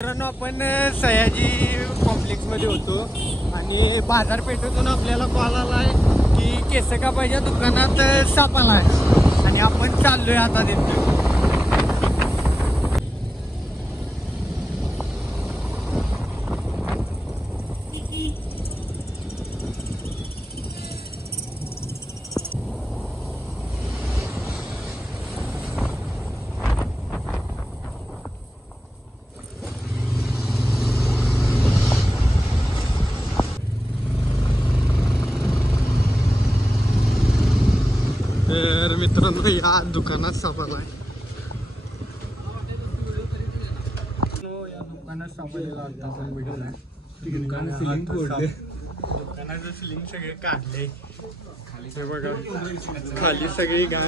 मित्रांनो आपण सयाजी कॉम्प्लेक्समध्ये होतो आणि बाजारपेठेतून आपल्याला कॉल आलाय की केस कापायच्या दुकानात साप आलाय आणि आपण चाललोय आता तिथे. तर मित्रांनो या दुकानात साप आलाय. या दुकानात साप आलेला आता आपण बघितलाय. दुकानाचं सिलिंग सगळे काढले. हे बघा खाली सगळी घाण.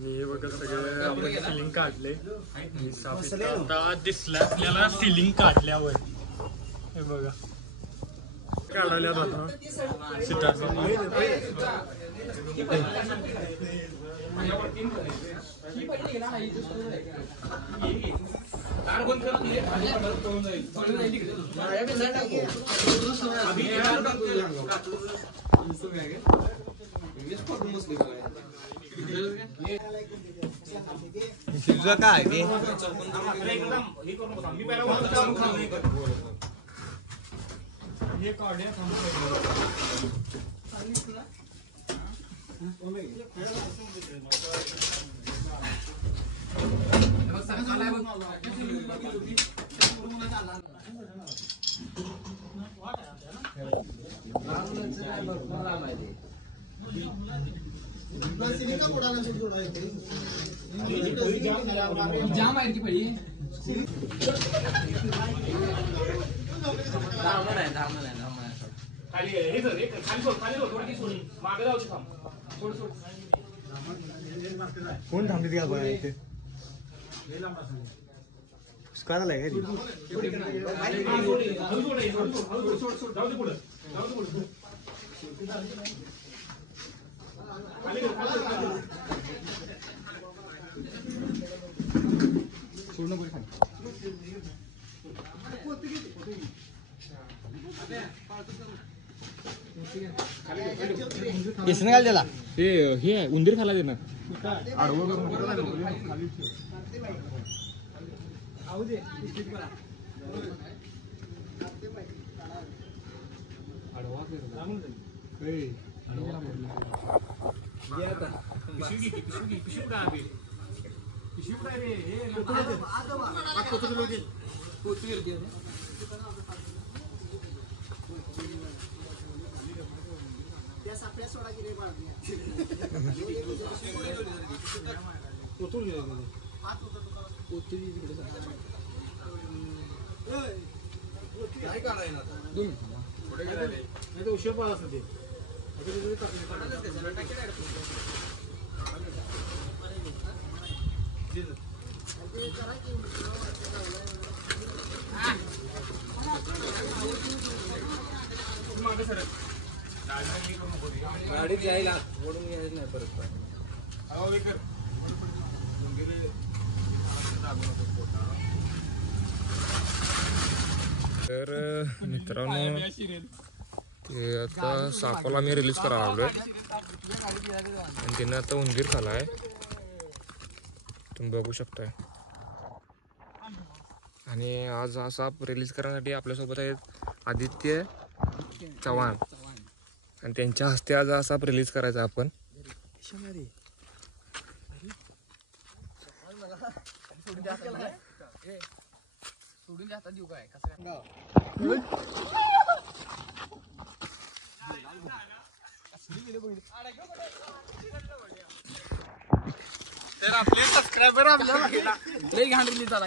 हे बघा सगळे आपण सिलिंग काढले. साप आता दिसला आपल्याला सिलिंग काढल्यावर. हे बघा काढल्या जातो काय हे काढ्या जाम आहे की भाई खाली हे सर एक खाली थोडी सोड मागे जाऊ थांब सोड कोण थांबते का बाय इथे काय झालंय का जाऊ दे पुढे सोडणं पुढे इसने घाल त्याला हे उंदीर खाला दे ना आडवं उशीर पाहिला असते गाडी जायला ओढून यायचं नाही परत. तर मित्रांनो ते आता सापाला मी रिलीज करायला आलोय आणि त्याने आता उंदीर खालाय तुम्ही बघू शकताय. आणि आज हा साप रिलीज करण्यासाठी आपल्यासोबत आहेत आदित्य चव्हाण आणि त्यांच्या हस्ते आज हा साप रिलीज करायचा आपण. सोडून जाता देऊ काय तर आपले सबस्क्रायबर आपल्याला लई घाण रिलीज झाला.